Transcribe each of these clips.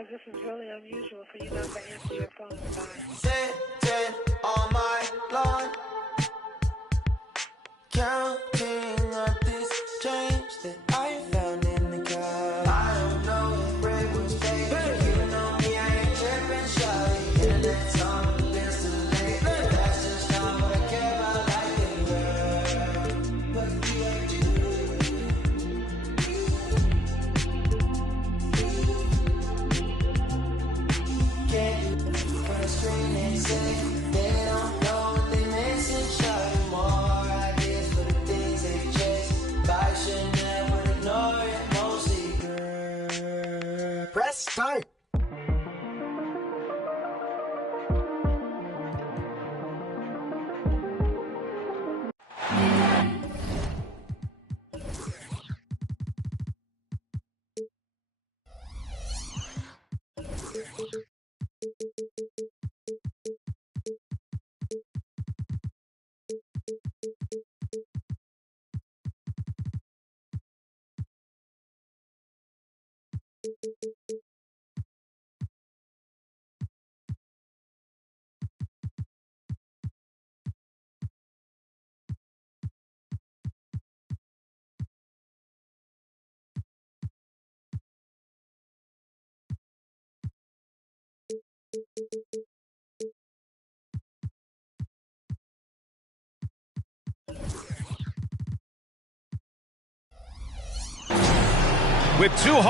because this is really unusual for you not to answer your phone by. Sitting on my lawn, counting up this change that I found in the car. I don't know if bread was fake. You know me, I ain't tripping, shawty. Internet's on the list of late. That's just not what I care about, like it, girl. What do I do? Can't you frustrate and say they don't know what they missing, shawty. More ideas for the things they chase. I should never ignore it, mostly, girl. Press start. With two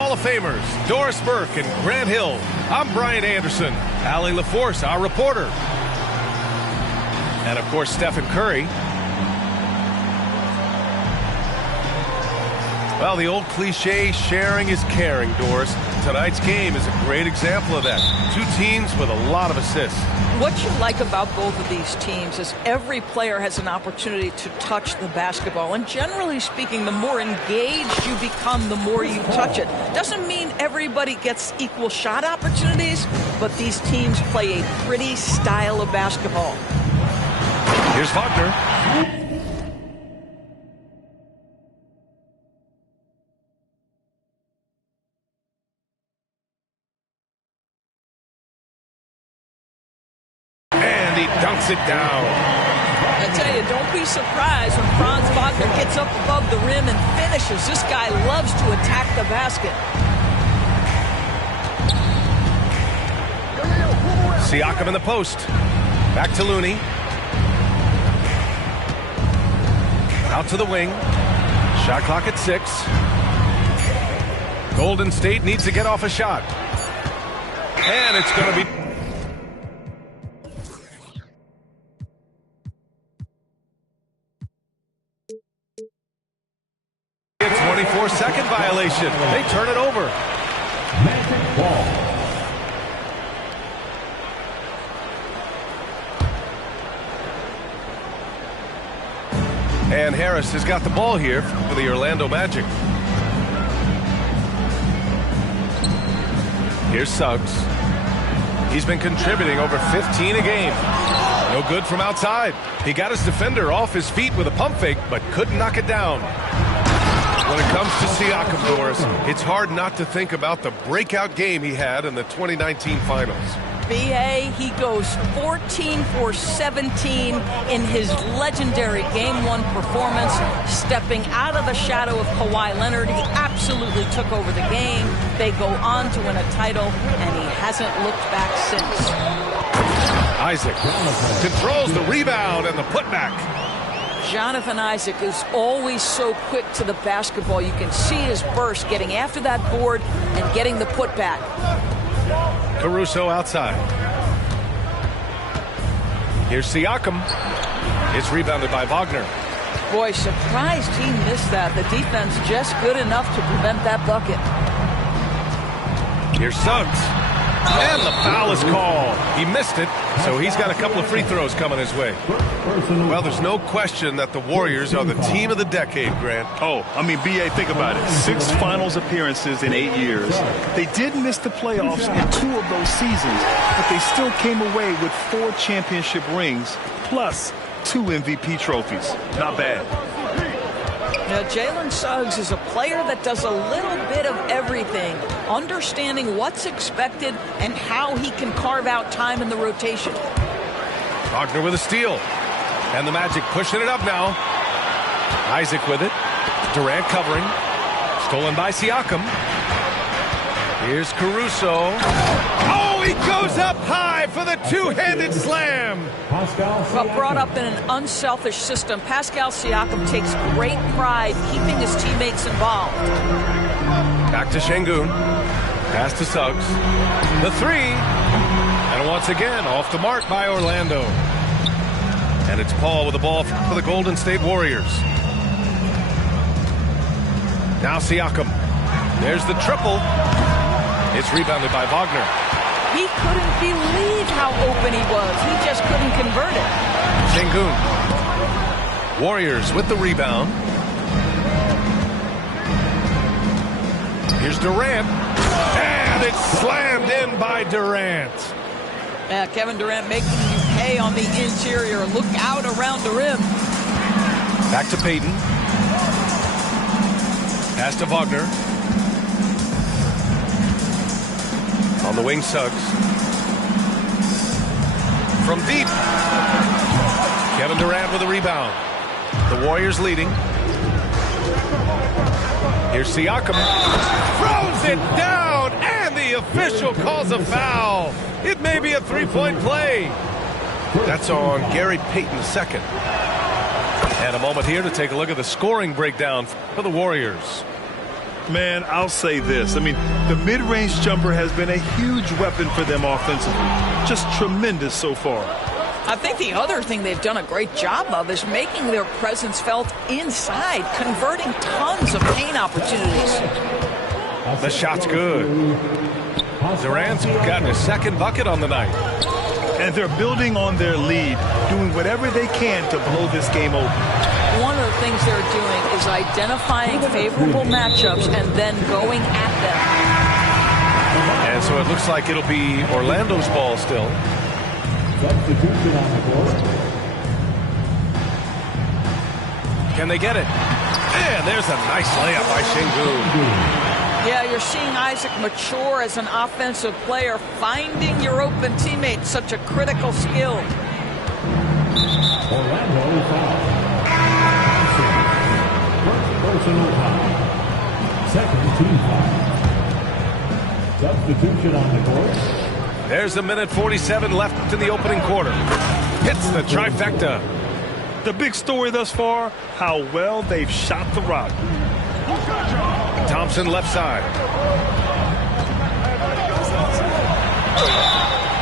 Hall of Famers, Doris Burke and Grant Hill. I'm Brian Anderson. Allie LaForce, our reporter. And, of course, Stephen Curry. Well, the old cliche, sharing is caring, Doris. Tonight's game is a great example of that. Two teams with a lot of assists. What you like about both of these teams is every player has an opportunity to touch the basketball. And generally speaking, the more engaged you become, the more you touch it. Doesn't mean everybody gets equal shot opportunities, but these teams play a pretty style of basketball. Here's Faulkner. Dunks it down. I tell you, don't be surprised when Franz Wagner gets up above the rim and finishes. This guy loves to attack the basket. Siakam in the post. Back to Looney. Out to the wing. Shot clock at 6. Golden State needs to get off a shot. And it's going to be... A 24-second violation. They turn it over. Magic ball. And Harris has got the ball here for the Orlando Magic. Here's Suggs. He's been contributing over 15 a game. No good from outside. He got his defender off his feet with a pump fake, but couldn't knock it down. When it comes to Siakam, Doris, it's hard not to think about the breakout game he had in the 2019 finals. B.A., he goes 14 for 17 in his legendary Game 1 performance, stepping out of the shadow of Kawhi Leonard. He absolutely took over the game. They go on to win a title, and he hasn't looked back since. Isaac controls the rebound and the putback. Jonathan Isaac is always so quick to the basketball. You can see his burst getting after that board and getting the putback. Caruso outside. Here's Siakam. It's rebounded by Wagner. Boy, surprised he missed that. The defense just good enough to prevent that bucket. Here's Suggs. And the foul is called. He missed it, so he's got a couple of free throws coming his way. Well, there's no question that the Warriors are the team of the decade, Grant. Oh, I mean, B.A., think about it. 6 finals appearances in 8 years. They did miss the playoffs in 2 of those seasons, but they still came away with 4 championship rings plus 2 MVP trophies. Not bad. Now, Jalen Suggs is a player that does a little bit of everything, understanding what's expected and how he can carve out time in the rotation. Wagner with a steal. And the Magic pushing it up now. Isaac with it. Durant covering. Stolen by Siakam. Here's Caruso. Oh, he goes up high for the two-handed slam. Well, brought up in an unselfish system, Pascal Siakam takes great pride keeping his teammates involved. Back to Şengün. Pass to Suggs. The three. And once again, off the mark by Orlando. And it's Paul with the ball for the Golden State Warriors. Now Siakam. There's the triple. It's rebounded by Wagner. He couldn't believe how open he was. He just couldn't convert it. Şengün. Warriors with the rebound. Here's Durant. And it's slammed in by Durant. Kevin Durant making you pay on the interior. Look out around the rim. Back to Payton. Pass to Wagner. On the wing, Suggs. From deep. Kevin Durant with a rebound. The Warriors leading. Here's Siakam. Throws it down, and the official calls a foul. It may be a three-point play. That's on Gary Payton II. And a moment here to take a look at the scoring breakdown for the Warriors. Man, I'll say this. I mean, the mid-range jumper has been a huge weapon for them offensively. Just tremendous so far. I think the other thing they've done a great job of is making their presence felt inside, converting tons of paint opportunities. The shot's good. Durant's gotten his second bucket on the night. And they're building on their lead, doing whatever they can to blow this game open. One of the things they're doing is identifying favorable matchups and then going at them. And so it looks like it'll be Orlando's ball still. Can they get it? And there's a nice layup by Şengün. Yeah, you're seeing Isaac mature as an offensive player, finding your open teammate, such a critical skill. Orlando foul. First personal foul. Second team foul. Substitution on the court. There's a minute 47 left in the opening quarter. Hits the trifecta. The big story thus far, how well they've shot the rock. Thompson left side.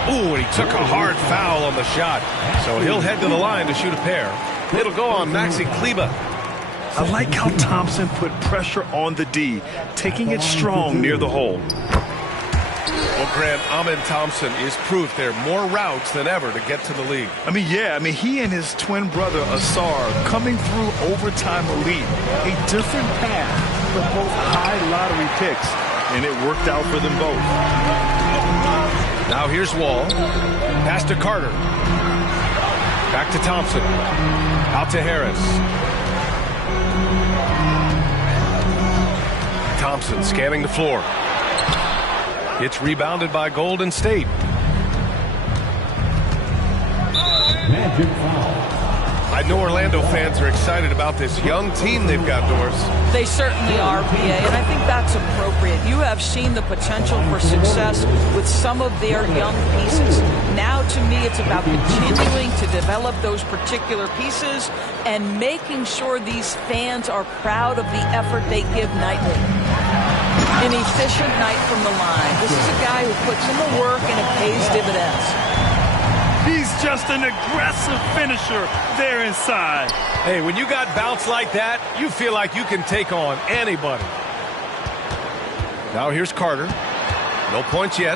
Ooh, and he took a hard foul on the shot. So he'll head to the line to shoot a pair. It'll go on Maxi Kleber. I like how Thompson put pressure on the D, taking it strong near the hole. Well, Grant, Amen Thompson is proof there are more routes than ever to get to the league. He and his twin brother, Asar, coming through overtime elite. A different path for both high lottery picks, and it worked out for them both. Now here's Wall. Pass to Carter. Back to Thompson. Out to Harris. Thompson scanning the floor. It's rebounded by Golden State. Magic foul. I know Orlando fans are excited about this young team they've got, Doris. They certainly are, PA, and I think that's appropriate. You have seen the potential for success with some of their young pieces. Now, to me, it's about continuing to develop those particular pieces and making sure these fans are proud of the effort they give nightly. An efficient night from the line. This is a guy who puts in the work and it pays dividends. He's just an aggressive finisher there inside. Hey, when you got bounce like that, you feel like you can take on anybody. Now here's Carter. No points yet.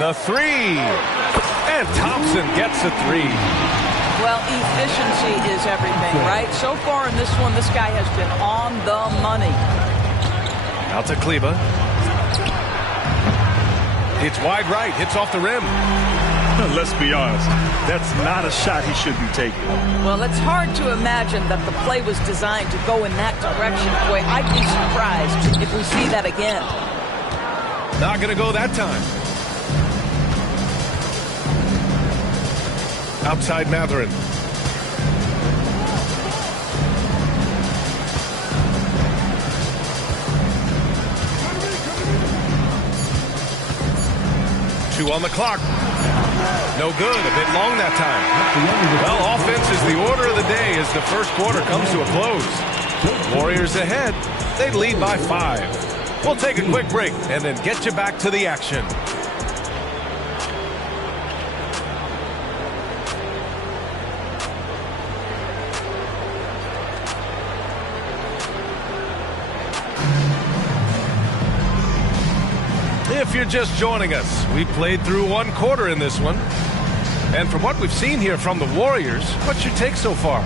The three. And Thompson gets a three. Well, efficiency is everything, right? So far in this one, this guy has been on the money. Out to Kleba. It's wide right. Hits off the rim. Let's be honest, that's not a shot he should be taking. Well, it's hard to imagine that the play was designed to go in that direction. Boy, I'd be surprised if we see that again. Not going to go that time. Outside Matherin. Two on the clock. No good. A bit long that time. Well, offense is the order of the day as the first quarter comes to a close. Warriors ahead. They lead by 5. We'll take a quick break and then get you back to the action. If you're just joining us, we played through one quarter in this one. And from what we've seen here from the Warriors, what's your take so far?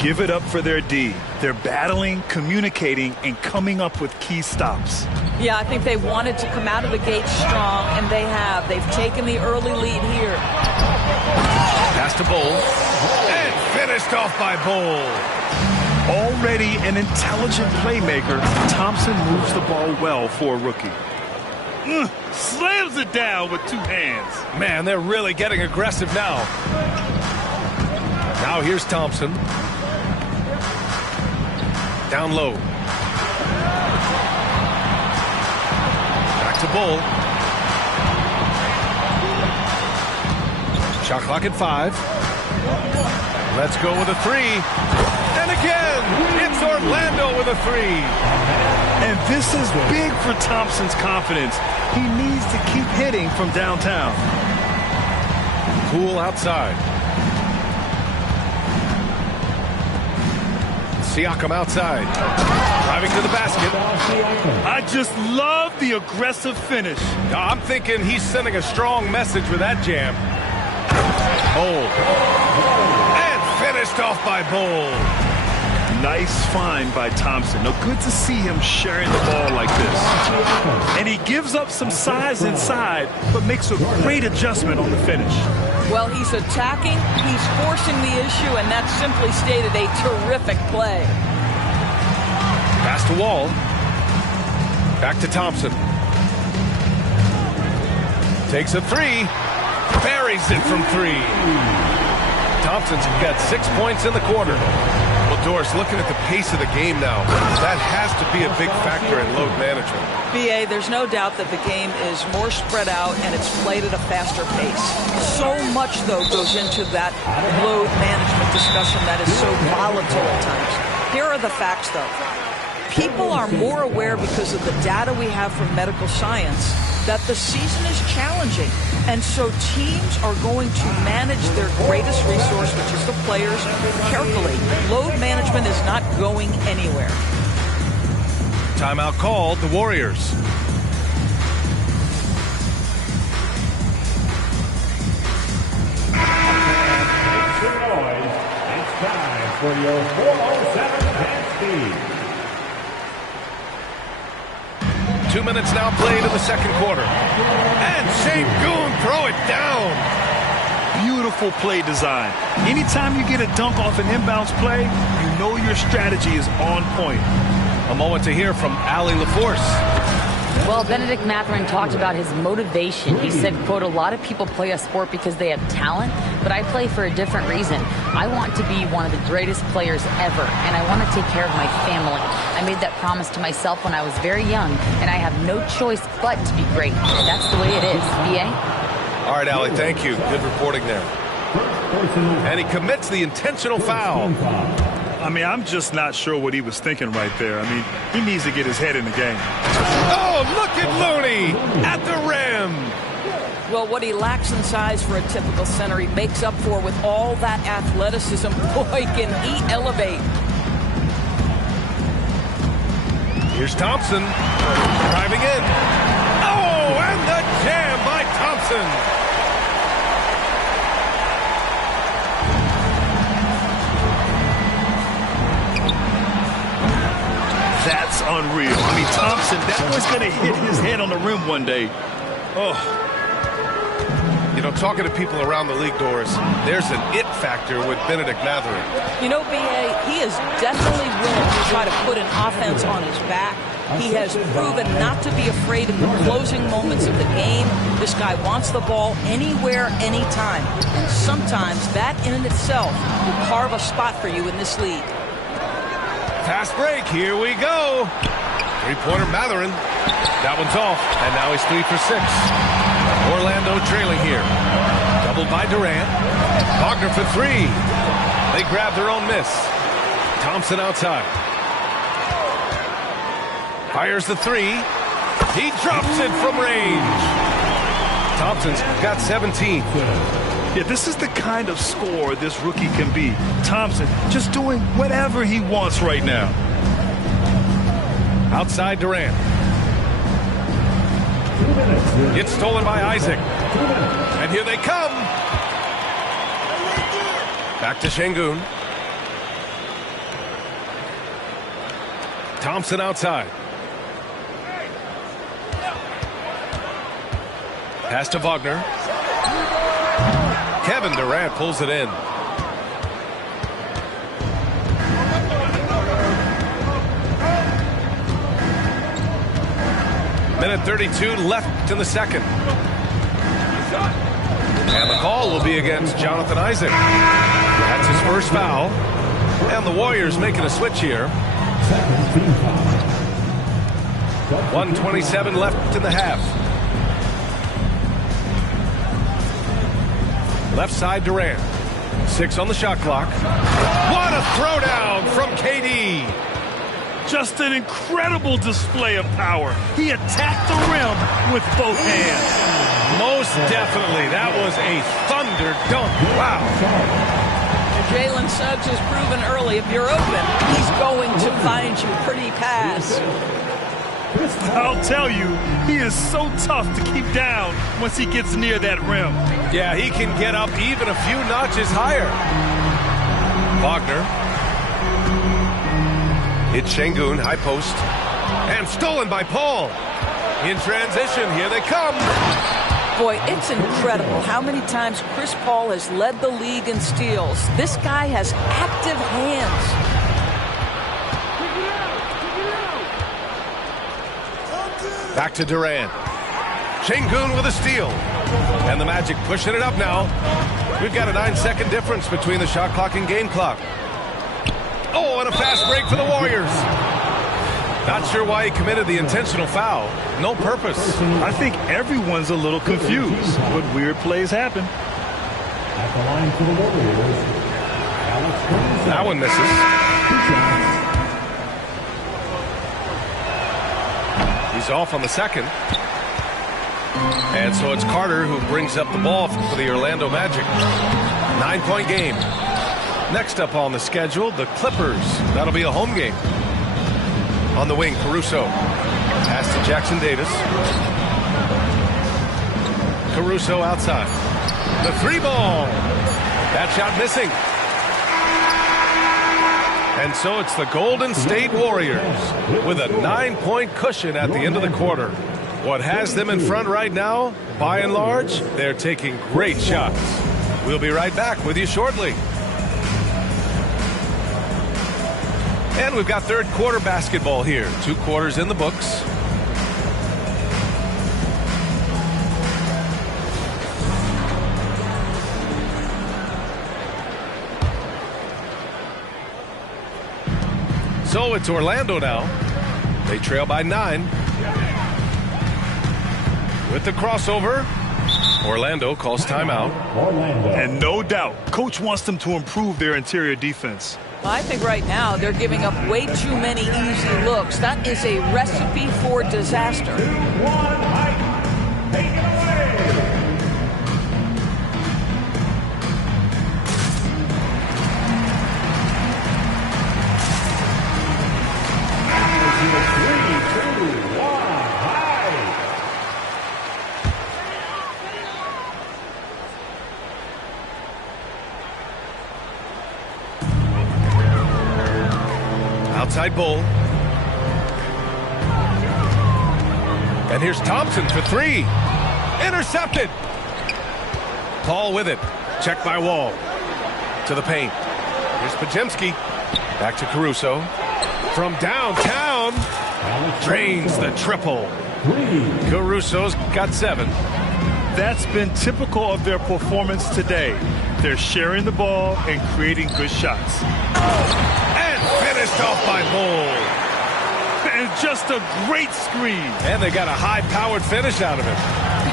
Give it up for their D. They're battling, communicating, and coming up with key stops. Yeah, I think they wanted to come out of the gate strong, and they have. They've taken the early lead here. Pass to Bull. And finished off by Bull. Already an intelligent playmaker, Thompson moves the ball well for a rookie. Slams it down with 2 hands. Man, they're really getting aggressive now. Now here's Thompson. Down low. Back to Bull. Shot clock at 5. Let's go with a 3. And again, it's Orlando with a 3. And this is big for Thompson's confidence. He needs to keep hitting from downtown. Cool outside. Siakam outside. Driving to the basket. I just love the aggressive finish. I'm thinking he's sending a strong message with that jam. Bull. And finished off by Bull. Nice find by Thompson. No, good to see him sharing the ball like this. And he gives up some size inside, but makes a great adjustment on the finish. Well, he's attacking, he's forcing the issue, and that's simply stated a terrific play. Pass to Wall. Back to Thompson. Takes a 3. Buries it from 3. Thompson's got 6 points in the quarter. Well, Doris, looking at the pace of the game now, that has to be a big factor in load management. BA, there's no doubt that the game is more spread out and it's played at a faster pace. So much, though, goes into that load management discussion that is so volatile at times. Here are the facts, though. People are more aware because of the data we have from medical science that the season is challenging. And so teams are going to manage their greatest resource, which is the players, carefully. Load management is not going anywhere. Timeout called, the Warriors. Make some noise. It's time for your 407 advance speed. 2 minutes now played in the second quarter. And Sengun throw it down. Beautiful play design. Anytime you get a dunk off an inbounds play, you know your strategy is on point. A moment to hear from Allie LaForce. Well, Benedict Mathurin talked about his motivation. He said, quote, a lot of people play a sport because they have talent, but I play for a different reason. I want to be one of the greatest players ever, and I want to take care of my family. I made that promise to myself when I was very young, and I have no choice but to be great. That's the way it is. B.A.? All right, Allie, thank you. Good reporting there. And he commits the intentional foul. I mean, I'm just not sure what he was thinking right there. I mean, he needs to get his head in the game. Oh, look at Looney at the rim. Well, what he lacks in size for a typical center, he makes up for with all that athleticism. Boy, can he elevate. Here's Thompson driving in. Oh, and the jam by Thompson. That's unreal. I mean, Thompson, that was going to hit his head on the rim one day. Oh. You know, talking to people around the league, Doris, there's an it factor with Benedict Mathurin. You know, B.A., he is definitely willing to try to put an offense on his back. He has proven not to be afraid of the closing moments of the game. This guy wants the ball anywhere, anytime. And sometimes that in and itself will carve a spot for you in this league. Fast break, here we go. Three-pointer Mathurin. That one's off, and now he's 3 for 6. Orlando trailing here. Doubled by Durant. Wagner for 3. They grab their own miss. Thompson outside. Fires the 3. He drops it from range. Thompson's got 17. Yeah, this is the kind of scorer this rookie can be. Thompson just doing whatever he wants right now. Outside Durant. It's stolen by Isaac. And here they come. Back to Şengün. Thompson outside. Pass to Wagner. Kevin Durant pulls it in. Minute 32 left in the second. And the call will be against Jonathan Isaac. That's his first foul. And the Warriors making a switch here. 1:27 left in the half. Left side Durant. 6 on the shot clock. What a throwdown from KD. Just an incredible display of power. He attacked the rim with both hands. Most definitely. That was a thunder dunk. Wow. Jalen Suggs has proven early, if you're open, he's going to find you. Pretty pass. I'll tell you, he is so tough to keep down once he gets near that rim. Yeah, he can get up even a few notches higher. Wagner. It's Şengün, high post. And stolen by Paul. In transition, here they come. Boy, it's incredible how many times Chris Paul has led the league in steals. This guy has active hands. Back to Durant. Şengün with a steal. And the Magic pushing it up now. We've got a 9-second difference between the shot clock and game clock. Oh, and a fast break for the Warriors. Not sure why he committed the intentional foul. No purpose. I think everyone's a little confused, but weird plays happen. At the line for the Warriors, Alex. That one misses. He's off on the second. And so it's Carter who brings up the ball for the Orlando Magic. 9-point game. Next up on the schedule, the Clippers. That'll be a home game. On the wing, Caruso. Pass to Jackson Davis. Caruso outside. The 3-ball. That shot missing. And so it's the Golden State Warriors with a 9-point cushion at the end of the quarter. What has them in front right now, by and large, they're taking great shots. We'll be right back with you shortly. And we've got third quarter basketball here. 2 quarters in the books. So it's Orlando now. They trail by 9. With the crossover, Orlando calls timeout. And no doubt, coach wants them to improve their interior defense. I think right now they're giving up way too many easy looks. That is a recipe for disaster. Take it away. Outside Bull. And here's Thompson for 3. Intercepted. Paul with it. Checked by Wall. To the paint. Here's Pajemski. Back to Caruso. From downtown. Drains the triple. Caruso's got 7. That's been typical of their performance today. They're sharing the ball and creating good shots. And finished off by Bull. And just a great screen. And they got a high-powered finish out of it.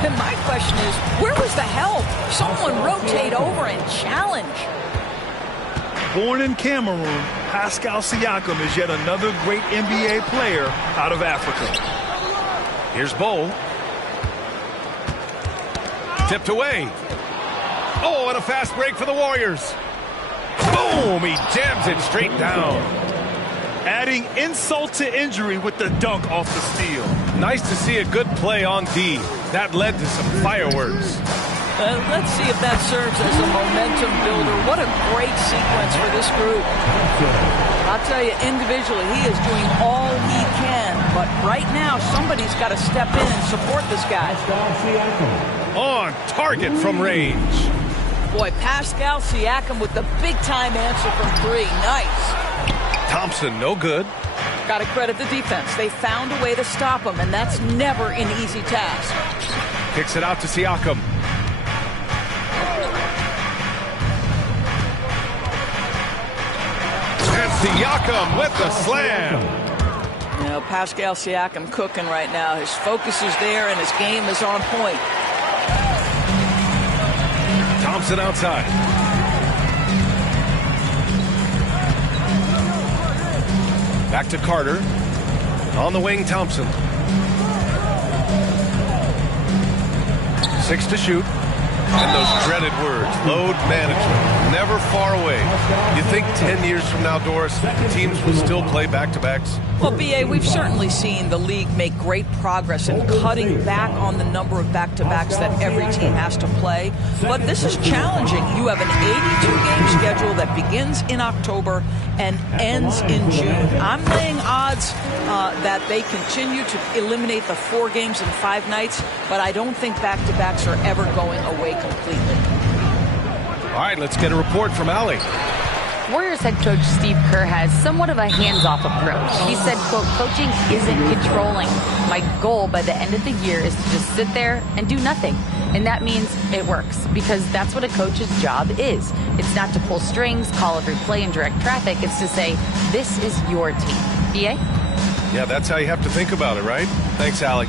And my question is, where was the help? Someone rotate over and challenge. Born in Cameroon, Pascal Siakam is yet another great NBA player out of Africa. Here's Bull. Tipped away. Oh, and a fast break for the Warriors. Boom! He jams it straight down. Adding insult to injury with the dunk off the steal. Nice to see a good play on D. That led to some fireworks. Let's see if that serves as a momentum builder. What a great sequence for this group. I'll tell you, individually, he is doing all he can. But right now, somebody's got to step in and support this guy. On target from range. Boy, Pascal Siakam with the big-time answer from 3. Nice. Thompson, no good. Got to credit the defense. They found a way to stop him, and that's never an easy task. Kicks it out to Siakam. And Siakam with the slam. You know, Pascal Siakam cooking right now. His focus is there, and his game is on point. Thompson outside. Back to Carter. On the wing, Thompson. 6 to shoot. And those dreaded words, load management, never far away. You think 10 years from now, Doris, teams will still play back-to-backs? Well, B.A., we've certainly seen the league make great progress in cutting back on the number of back-to-backs that every team has to play. But this is challenging. You have an 82-game schedule that begins in October and ends in June. I'm laying odds that they continue to eliminate the 4 games in 5 nights, but I don't think back-to-backs are ever going away completely. All right, let's get a report from Allie. Warriors head coach Steve Kerr has somewhat of a hands-off approach. He said, quote, coaching isn't controlling. My goal by the end of the year is to just sit there and do nothing. And that means it works, because that's what a coach's job is. It's not to pull strings, call every play, and direct traffic. It's to say, this is your team. B.A.? Yeah, that's how you have to think about it, right? Thanks, Allie.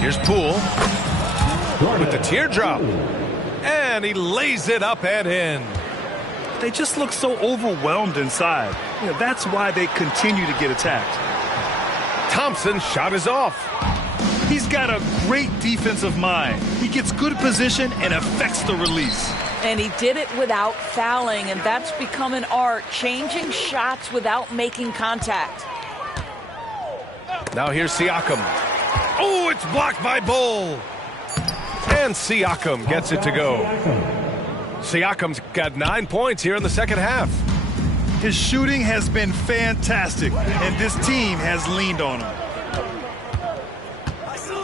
Here's Poole with the teardrop. And he lays it up and in. They just look so overwhelmed inside. You know, that's why they continue to get attacked. Thompson's shot is off. He's got a great defensive mind. He gets good position and affects the release. And he did it without fouling, and that's become an art, changing shots without making contact. Now here's Siakam. Oh, it's blocked by Bull. And Siakam gets it to go. Siakam's got 9 points here in the second half. His shooting has been fantastic, and this team has leaned on him.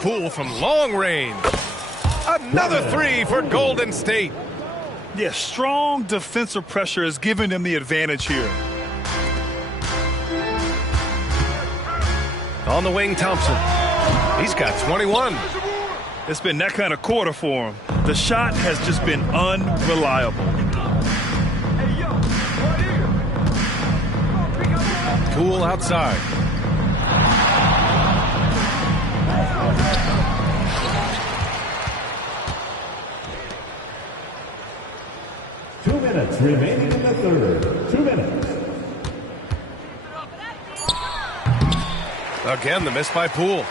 Poole from long range. Another 3 for Golden State. Yeah, strong defensive pressure is giving them the advantage here. On the wing, Thompson. He's got 21. It's been that kind of quarter for him. The shot has just been unreliable. cool outside. Minutes remaining in the third. 2 minutes. Again, the miss by Poole.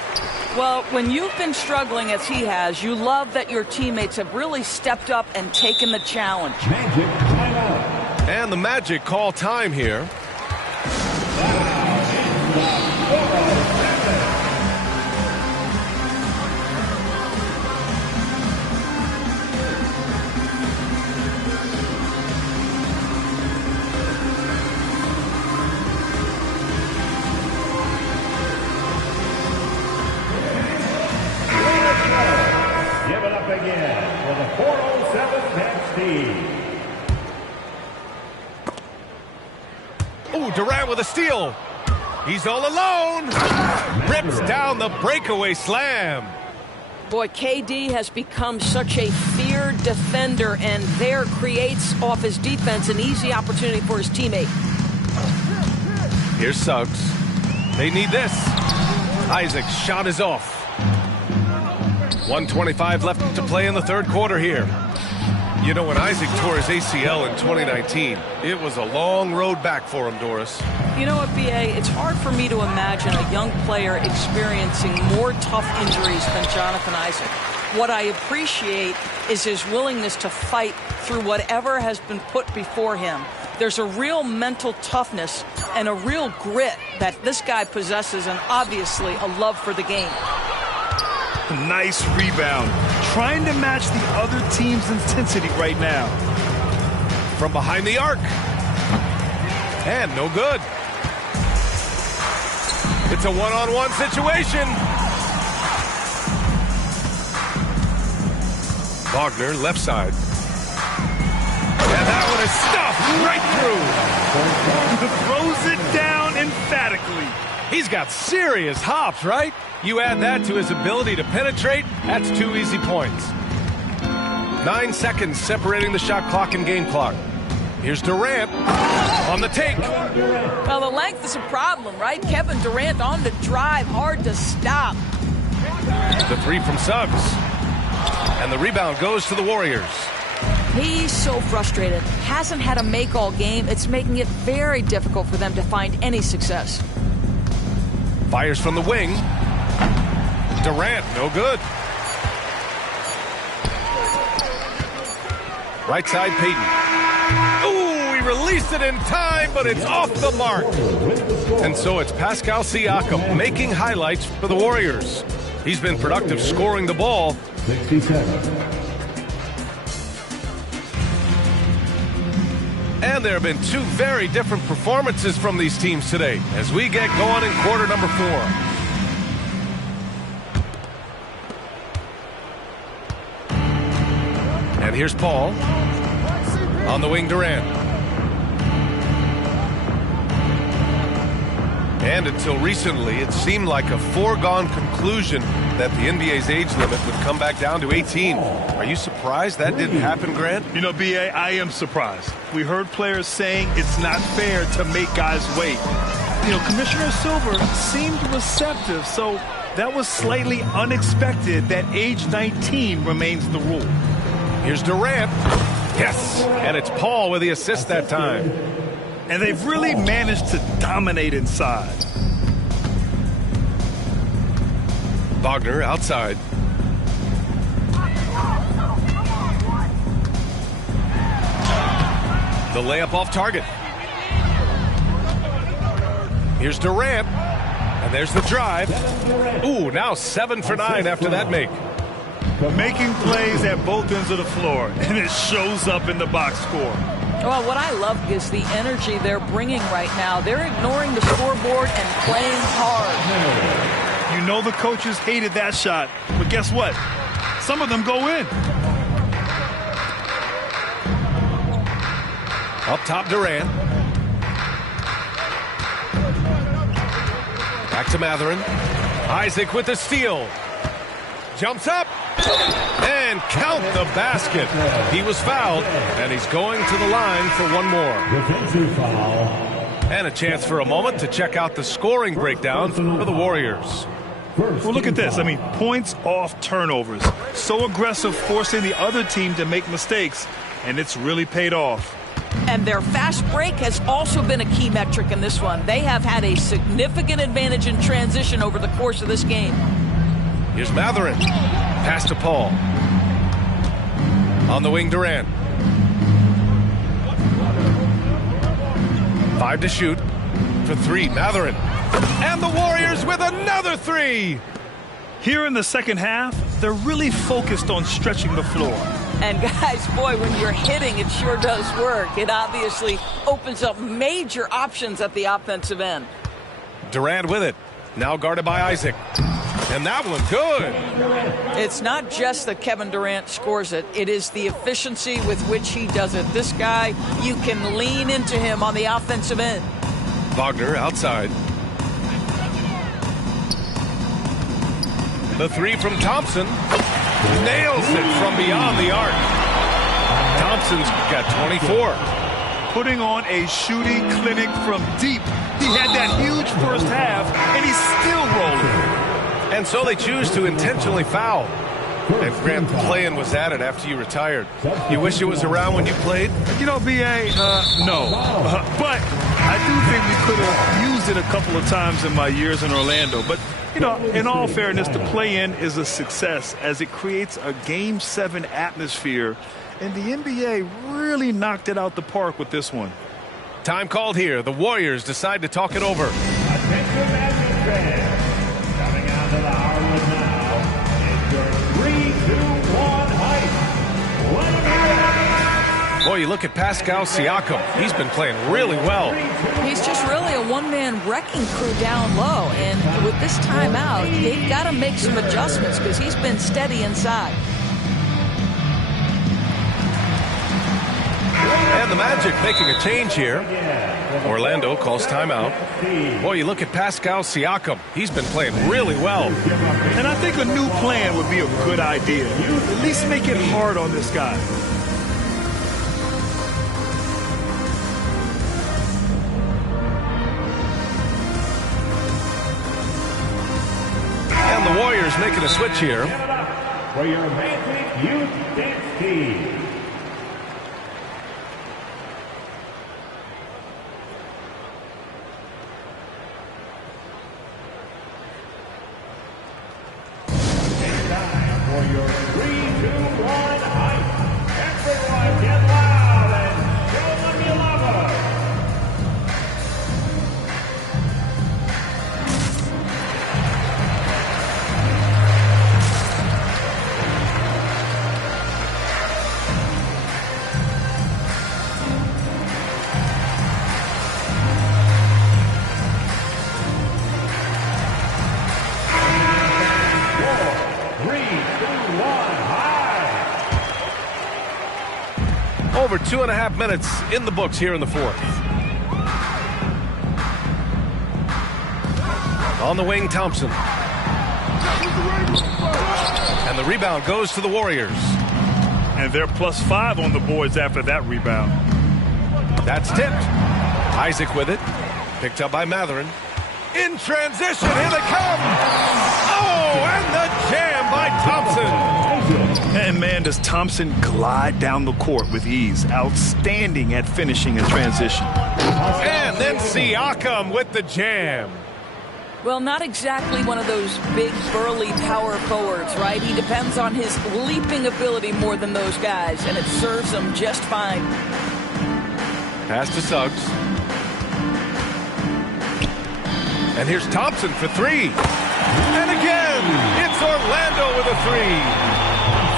Well, when you've been struggling as he has, you love that your teammates have really stepped up and taken the challenge. Magic timeout. And the Magic call time here. Again for the 407 Pepsi. Ooh, Durant with a steal. He's all alone. Rips down the breakaway slam. Boy, KD has become such a feared defender, and there creates off his defense an easy opportunity for his teammate. Here's Suggs. They need this. Isaac's shot is off. 1:25 left to play in the third quarter here. You know, when Isaac tore his ACL in 2019, it was a long road back for him, Doris. You know what, B.A., it's hard for me to imagine a young player experiencing more tough injuries than Jonathan Isaac. What I appreciate is his willingness to fight through whatever has been put before him. There's a real mental toughness and a real grit that this guy possesses, and obviously a love for the game. Nice rebound. Trying to match the other team's intensity right now. From behind the arc. And no good. It's a one-on-one situation. Wagner, left side. And that one is stuffed right through. Throws it down emphatically. He's got serious hops, right? You add that to his ability to penetrate, that's 2 easy points. 9 seconds separating the shot clock and game clock. Here's Durant on the take. Well, the length is a problem, right? Kevin Durant on the drive, hard to stop. The three from Suggs. And the rebound goes to the Warriors. He's so frustrated. Hasn't had a make all game. It's making it very difficult for them to find any success. Fires from the wing. Durant, no good. Right side, Payton. Ooh, he released it in time, but it's off the mark. And so it's Pascal Siakam making highlights for the Warriors. He's been productive scoring the ball. 67. And there have been two very different performances from these teams today as we get going in quarter number 4. And here's Paul. On the wing, Durant. And until recently, it seemed like a foregone conclusion that the NBA's age limit would come back down to 18. Are you surprised that didn't happen, Grant? You know, B.A., I am surprised. We heard players saying it's not fair to make guys wait. You know, Commissioner Silver seemed receptive, so that was slightly unexpected that age 19 remains the rule. Here's Durant. Yes, and it's Paul with the assist that time. And they've really managed to dominate inside. Wagner outside. The layup off target. Here's Durant. And there's the drive. Ooh, now 7 for 9 after that make. Making plays at both ends of the floor, and it shows up in the box score. Well, what I love is the energy they're bringing right now. They're ignoring the scoreboard and playing hard. You know the coaches hated that shot, but guess what? Some of them go in. Up top, Durant. Back to Mathurin. Isaac with the steal. Jumps up. And count the basket. He was fouled, and he's going to the line for one more. Defensive foul. And a chance for a moment to check out the scoring breakdown for the Warriors. Well, look at this. I mean, points off turnovers. So aggressive, forcing the other team to make mistakes, and it's really paid off. And their fast break has also been a key metric in this one. They have had a significant advantage in transition over the course of this game. Here's Matherin. Pass to Paul. On the wing, Durant. 5 to shoot. For 3, Matherin. And the Warriors with another 3. Here in the second half, they're really focused on stretching the floor. And guys, boy, when you're hitting, it sure does work. It obviously opens up major options at the offensive end. Durant with it. Now guarded by Isaac. And that one, good. It's not just that Kevin Durant scores it. It is the efficiency with which he does it. This guy, you can lean into him on the offensive end. Wagner outside. The 3 from Thompson. Nails it from beyond the arc. Thompson's got 24. Putting on a shooting clinic from deep. He had that huge first half, and he's still rolling. And so they choose to intentionally foul. And Grant, the play-in was added after you retired. You wish it was around when you played? You know, B.A., no. But I do think we could have used it a couple of times in my years in Orlando. But, you know, in all fairness, the play-in is a success as it creates a Game 7 atmosphere. And the NBA really knocked it out the park with this one. Time called here. The Warriors decide to talk it over. Attention, Magic fans. Coming out to the Harwood now. It's your 3-2-1 hype. Boy, you look at Pascal Siakam. He's been playing really well. He's just really a one-man wrecking crew down low. And with this timeout, they've got to make some adjustments because he's been steady inside. And the Magic making a change here. Orlando calls timeout. Boy, you look at Pascal Siakam. He's been playing really well. And I think a new plan would be a good idea. At least make it hard on this guy. And the Warriors making a switch here. For your Magic Youth Dance Team. For your 3-2-1 hype. Everyone get loud and show them you love them. Over 2.5 minutes in the books here in the fourth. On the wing, Thompson. And the rebound goes to the Warriors. And they're +5 on the boards after that rebound. That's tipped. Isaac with it. Picked up by Matherin. In transition, here they come. Oh, and the jam by Thompson. And man, does Thompson glide down the court with ease. Outstanding at finishing in transition. And then Siakam with the jam. Well, not exactly one of those big, burly power forwards, right? He depends on his leaping ability more than those guys, and it serves him just fine. Pass to Suggs. And here's Thompson for 3. And again, it's Orlando with a 3.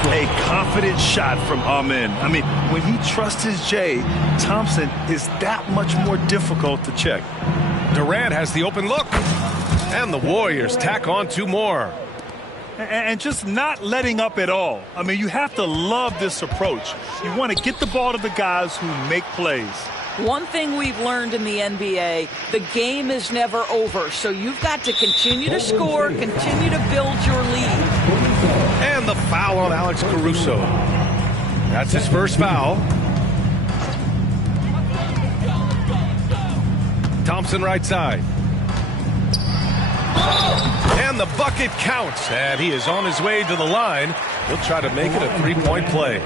A confident shot from Amen. I mean, when he trusts his J, Thompson is that much more difficult to check. Durant has the open look. And the Warriors tack on 2 more. And just not letting up at all. I mean, you have to love this approach. You want to get the ball to the guys who make plays. One thing we've learned in the NBA, the game is never over. So you've got to continue to score, continue to build your lead. And the foul on Alex Caruso. That's his first foul. Thompson right side. And the bucket counts. And he is on his way to the line. He'll try to make it a three-point play.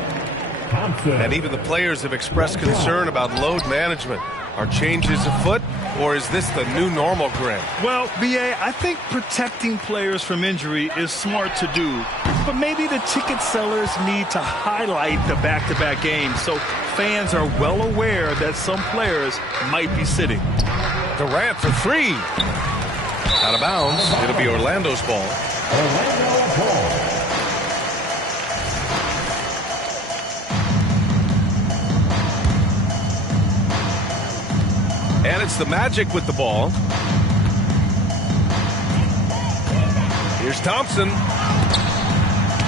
And even the players have expressed concern about load management. Are changes afoot, or is this the new normal, Grant? Well, B.A., I think protecting players from injury is smart to do. But maybe the ticket sellers need to highlight the back-to-back games so fans are well aware that some players might be sitting. Durant for three. Out of bounds. It'll be Orlando's ball. And it's the Magic with the ball. Here's Thompson.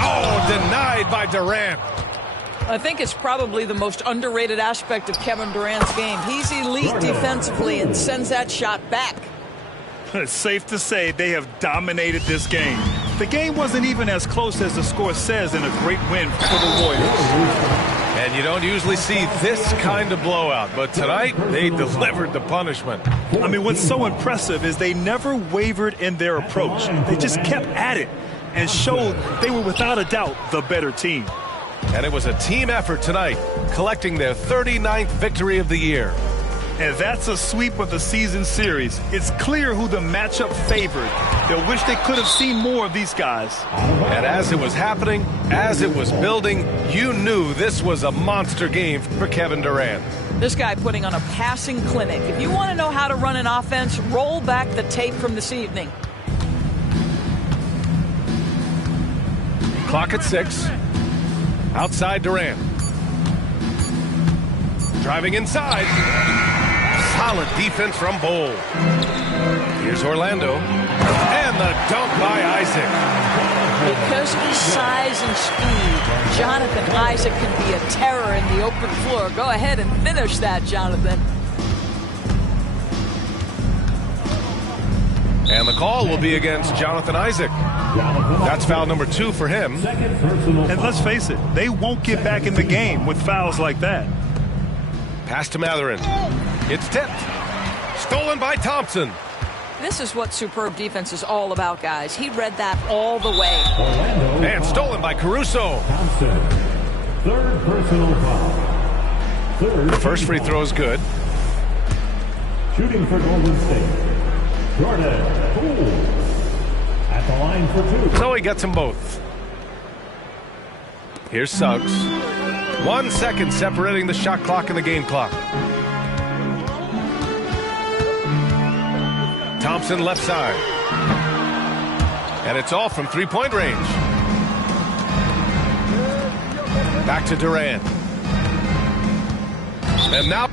Oh, denied by Durant. I think it's probably the most underrated aspect of Kevin Durant's game. He's elite defensively and sends that shot back. It's safe to say they have dominated this game. The game wasn't even as close as the score says in a great win for the Warriors. And you don't usually see this kind of blowout, but tonight they delivered the punishment. I mean, what's so impressive is they never wavered in their approach. They just kept at it and showed they were without a doubt the better team. And it was a team effort tonight, collecting their 39th victory of the year. And that's a sweep of the season series. It's clear who the matchup favored. They'll wish they could have seen more of these guys. And as it was happening, as it was building, you knew this was a monster game for Kevin Durant. This guy putting on a passing clinic. If you want to know how to run an offense, roll back the tape from this evening. Clock at 6. Outside Durant. Driving inside. Solid defense from Bol. Here's Orlando. And the dunk by Isaac. Because of his size and speed, Jonathan Isaac can be a terror in the open floor. Go ahead and finish that, Jonathan. And the call will be against Jonathan Isaac. That's foul number 2 for him. And let's face it, they won't get back in the game with fouls like that. Pass to Mathurin. It's tipped. Stolen by Thompson. This is what superb defense is all about, guys. He read that all the way. And stolen by Caruso. Thompson, third personal foul. First free throw is good. Shooting for Golden State. Jordan Poole at the line for 2. So he gets them both. Here's Suggs. 1 second separating the shot clock and the game clock. Thompson left side. And it's all from three-point range. Back to Durant. And now